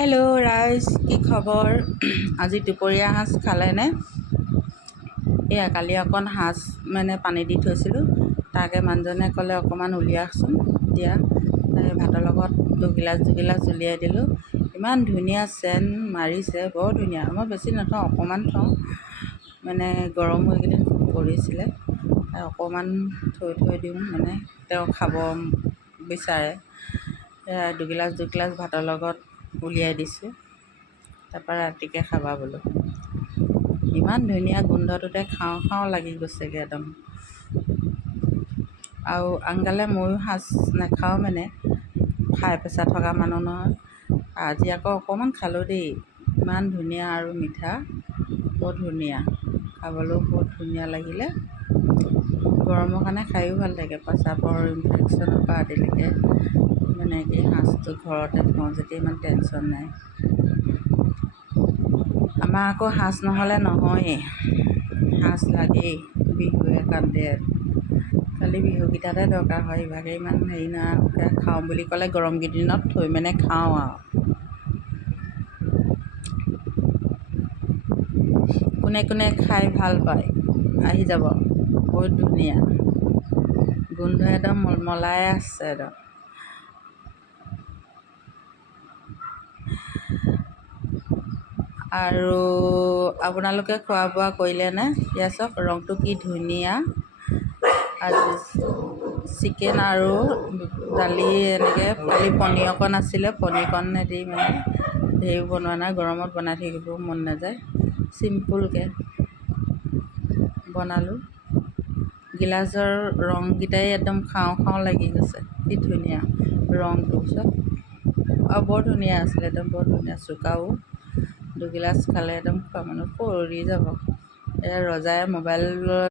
Hello' ৰাইজ, কি খবৰ? আজি দুপৰীয়া সাঁজ খালেনে? এয়া কালি অকণ সাঁজ পানী দি থৈছিলোঁ, তাকে মানুহজনে ক'লে অকণমান উলিয়াচোন দিয়া। ভাতৰ লগত দুগিলাচ উলিয়াই দিলোঁ। ইমান ধুনীয়া চেণ্ট মাৰিছে, বৰ ধুনীয়া। মই বেছি নথওঁ, অকণমান থওঁ, গৰম এইকেইদিন খুব পৰিছিলে, অকণমান থৈ দিওঁ, তেওঁ খাব বিচাৰে। দুগিলাচ ভাতৰ লগত উলিয়াই দিছোঁ, তাৰপৰা ৰাতিকৈ খাবা বোলো। ইমান ধুনীয়া গোন্ধটোতে খাওঁ লাগি গৈছেগৈ একদম। আৰু আনকালে ময়ো সাঁজ নাখাওঁ, হাই প্ৰেছাৰ থকা মানুহ নহয়। আজি আকৌ অকণমান খালোঁ দেই। ইমান ধুনীয়া আৰু মিঠা, বৰ ধুনীয়া, খাবলৈও বহুত ধুনীয়া লাগিলে। গৰমৰ কাৰণে খায়ো ভাল লাগে, প্ৰস্ৰাৱৰ ইনফেকশ্যনৰ পৰা আদিলৈকে। এই সাঁজটো ঘৰতে থওঁ যেতিয়া ইমান টেনশ্যন নাই। আমাৰ আকৌ সাঁজ নহ'লে নহয়েই, সাঁজ লাগেই বিহুৱে কান্দে। খালি বিহুকেইটাতে দৰকাৰ হয়, ইভাগে ইমান হেৰি নাই। খাওঁ বুলি ক'লে গৰম কেইদিনত থৈ খাওঁ আৰু। কোনে কোনে খাই ভাল পায় আহি যাব, বহুত ধুনীয়া গোন্ধ, একদম মলমলাই আছে একদম। আৰু আপোনালোকে খোৱা বোৱা কৰিলেনে? এয়া চাওক ৰংটো কি ধুনীয়া। আজি চিকেন আৰু দালি, এনেকৈ কালি পনীৰ অকণ আছিলে, পনীৰকণেদি ধেৰ বনোৱা নাই, গৰমত বনাই থাকিবও মন নাযায়, চিম্পুলকৈ বনালোঁ। গিলাচৰ ৰংকেইটাই একদম খাওঁ লাগি গৈছে, কি ধুনীয়া ৰংটো চব। আৰু বৰ ধুনীয়া আছিলে, একদম বৰ ধুনীয়া চোকাও। দুগিলাচ খালে একদম খোৱা মানুহ পৰি যাব। ৰজাই মোবাইলত